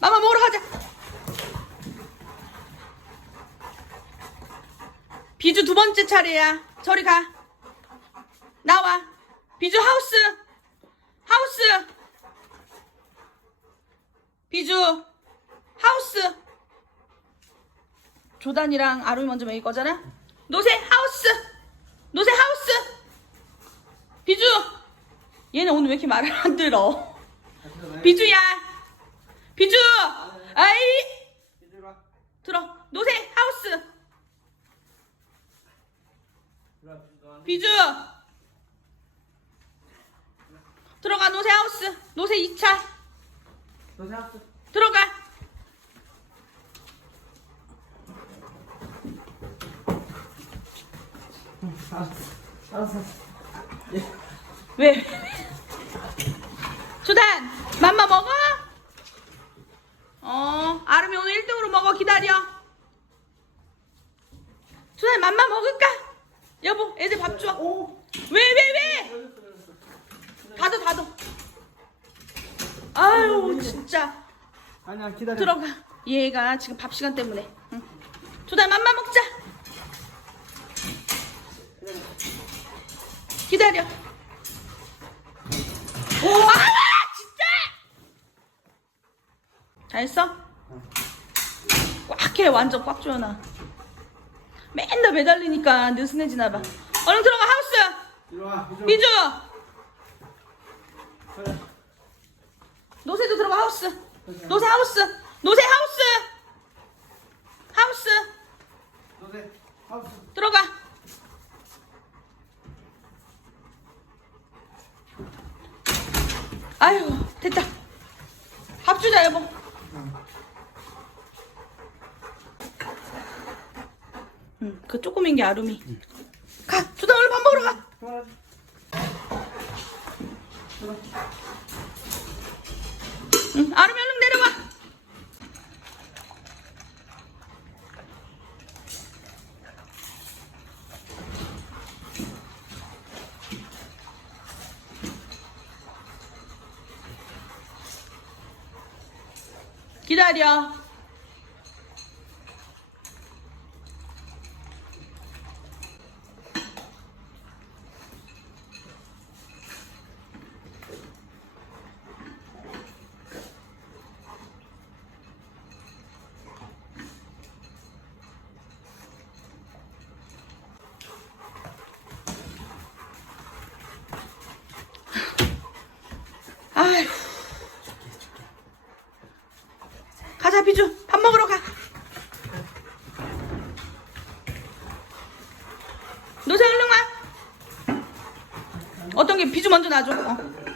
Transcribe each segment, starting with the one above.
마마 먹으러 가자. 비주 두 번째 차례야. 저리 가. 나와. 비주 하우스. 하우스. 비주 하우스. 조단이랑 아름이 먼저 먹일 거잖아. 노세 하우스. 노세 하우스. 비주. 얘는 오늘 왜 이렇게 말을 안 들어? 비주야. 비주. 아이. 들어. 노세 하우스. 비주. 들어가 노세 하우스. 노세 2차. 들어가. 알았어. 왜? 조단, 맘마 먹어? 어, 아름이 오늘 1등으로 먹어. 기다려. 조단, 맘마 먹을까? 여보, 애들 밥 줘. 오. 왜, 왜, 왜? 닫어, 닫어. 아유, 진짜. 아니야 기다려. 들어가. 얘가 지금 밥 시간 때문에. 응. 조단, 맘마 먹자. 기다려. 오, 아, 진짜! 다 했어? 꽉 해, 완전 꽉 조여놔. 맨날 매달리니까 느슨해지나 봐. 얼른 들어가, 하우스! 그래. 노새도 들어가, 하우스! 노새 하우스! 노새 하우스! 하우스! 너네 하우스. 들어가! 아유, 됐다. 밥 주자, 여보. 응, 그 조그만 게 아름이. 가, 주다 얼른 밥 먹으러 가. 응, 아름이 얼른 내려와. 기다려. 가자 비주 밥 먹으러 가. 노새 얼른 와. 어떤 게 비주 먼저 놔줘. 어.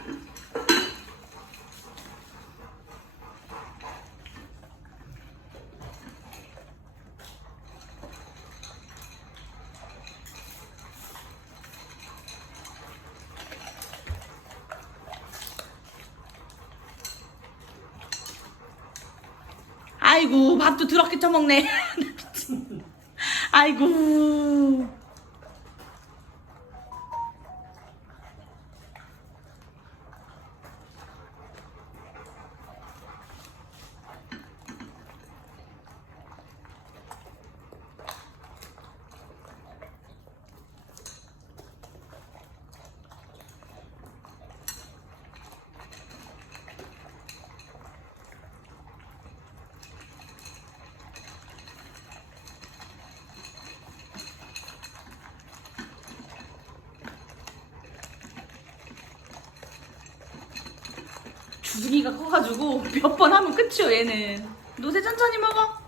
아이고 밥도 더럽게 처먹네. 아이고. 주둥이가 커가지고 몇 번 하면 끝이요 얘는. 노새 천천히 먹어.